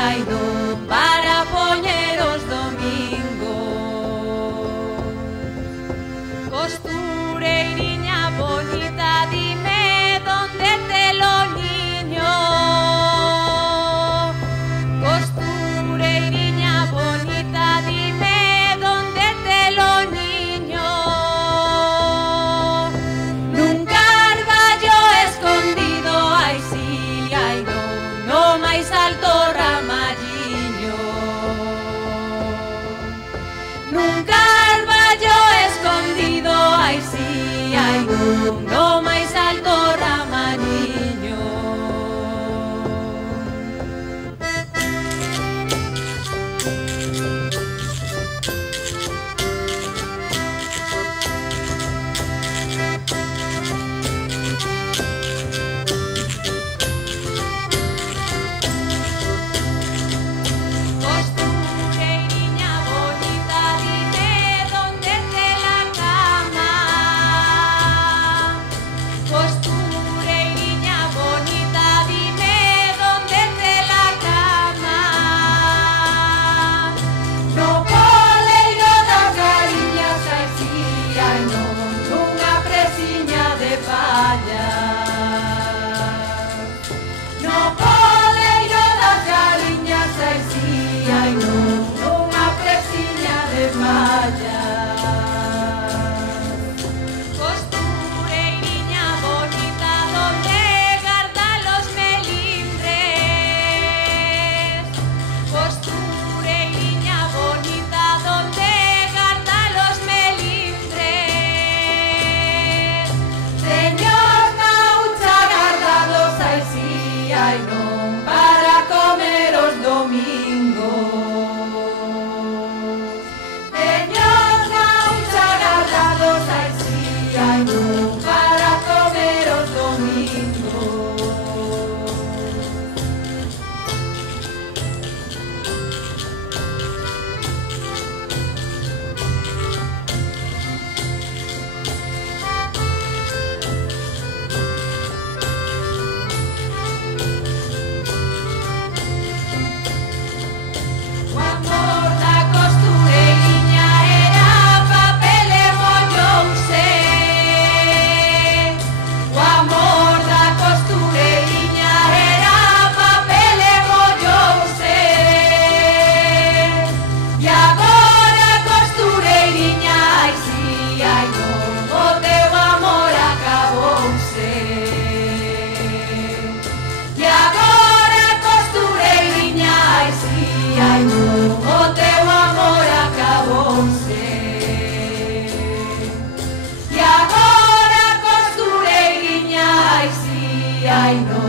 Ai non para poñeros domingos. Costureiriña bonita, dime donde te lo niño. Costureiriña bonita, dime donde te lo niño. Nun carballo escondido, ai si, ai non, no máis alto nun carballo escondido, ai si, ai non, no máis alto ramaniño. Ai non para comer os domingos. Teños gaucha agarrados, ai si, ai non para comer os domingos. Ai non, o teu amor acabouse. E agora, costureiriña, ai si, ai non.